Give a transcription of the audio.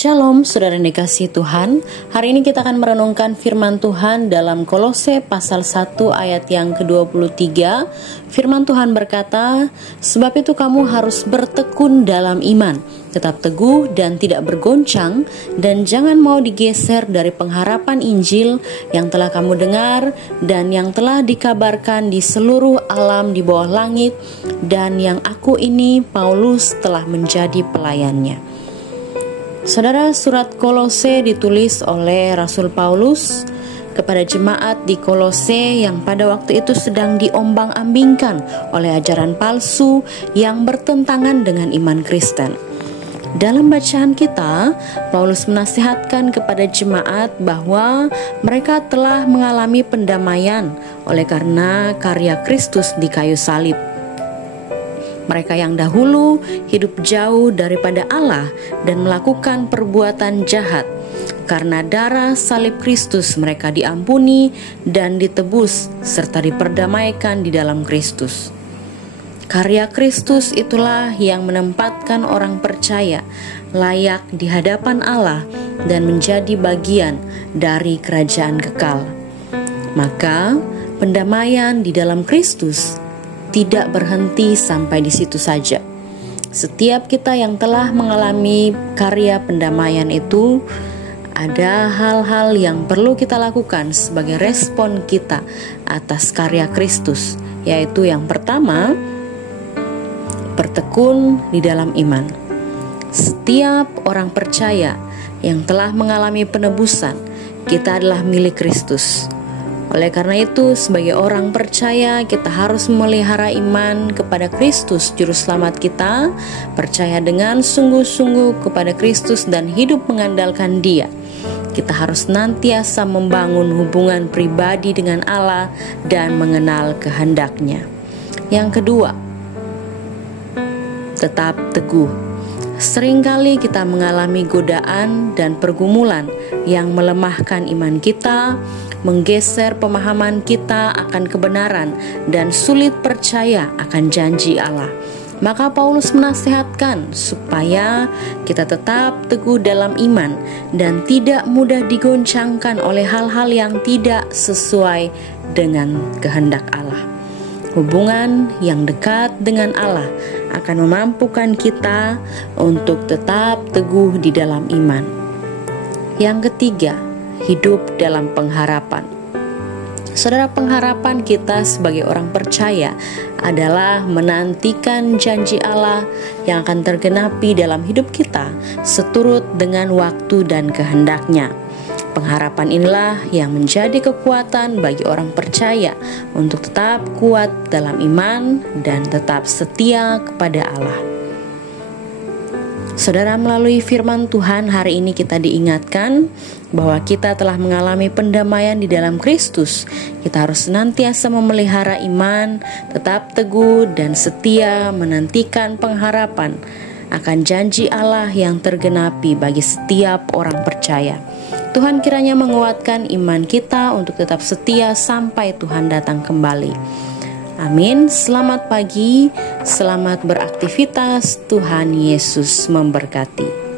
Shalom saudara yang dikasihi Tuhan. Hari ini kita akan merenungkan firman Tuhan dalam Kolose pasal 1 ayat yang ke-23. Firman Tuhan berkata, "Sebab itu kamu harus bertekun dalam iman, tetap teguh dan tidak bergoncang, dan jangan mau digeser dari pengharapan Injil yang telah kamu dengar dan yang telah dikabarkan di seluruh alam di bawah langit, dan yang aku ini Paulus telah menjadi pelayannya." Saudara, surat Kolose ditulis oleh Rasul Paulus kepada jemaat di Kolose yang pada waktu itu sedang diombang-ambingkan oleh ajaran palsu yang bertentangan dengan iman Kristen. Dalam bacaan kita, Paulus menasihatkan kepada jemaat bahwa mereka telah mengalami pendamaian oleh karena karya Kristus di kayu salib. Mereka yang dahulu hidup jauh daripada Allah dan melakukan perbuatan jahat, karena darah salib Kristus mereka diampuni dan ditebus serta diperdamaikan di dalam Kristus. Karya Kristus itulah yang menempatkan orang percaya layak di hadapan Allah dan menjadi bagian dari kerajaan kekal. Maka pendamaian di dalam Kristus tidak berhenti sampai di situ saja. Setiap kita yang telah mengalami karya pendamaian itu, ada hal-hal yang perlu kita lakukan sebagai respon kita atas karya Kristus, yaitu yang pertama, bertekun di dalam iman. Setiap orang percaya yang telah mengalami penebusan, kita adalah milik Kristus. Oleh karena itu, sebagai orang percaya, kita harus memelihara iman kepada Kristus, Juru Selamat kita, percaya dengan sungguh-sungguh kepada Kristus dan hidup mengandalkan Dia. Kita harus senantiasa membangun hubungan pribadi dengan Allah dan mengenal kehendak-Nya. Yang kedua, tetap teguh. Seringkali kita mengalami godaan dan pergumulan yang melemahkan iman kita, menggeser pemahaman kita akan kebenaran, dan sulit percaya akan janji Allah. Maka Paulus menasihatkan supaya kita tetap teguh dalam iman dan tidak mudah digoncangkan oleh hal-hal yang tidak sesuai dengan kehendak Allah. Hubungan yang dekat dengan Allah akan memampukan kita untuk tetap teguh di dalam iman. Yang ketiga, hidup dalam pengharapan. Saudara, pengharapan kita sebagai orang percaya adalah menantikan janji Allah yang akan tergenapi dalam hidup kita seturut dengan waktu dan kehendak-Nya. Pengharapan inilah yang menjadi kekuatan bagi orang percaya untuk tetap kuat dalam iman dan tetap setia kepada Allah. Saudara, melalui firman Tuhan hari ini kita diingatkan bahwa kita telah mengalami pendamaian di dalam Kristus. Kita harus senantiasa memelihara iman, tetap teguh dan setia menantikan pengharapan akan janji Allah yang tergenapi bagi setiap orang percaya. Tuhan kiranya menguatkan iman kita untuk tetap setia sampai Tuhan datang kembali. Amin. Selamat pagi, selamat beraktivitas. Tuhan Yesus memberkati.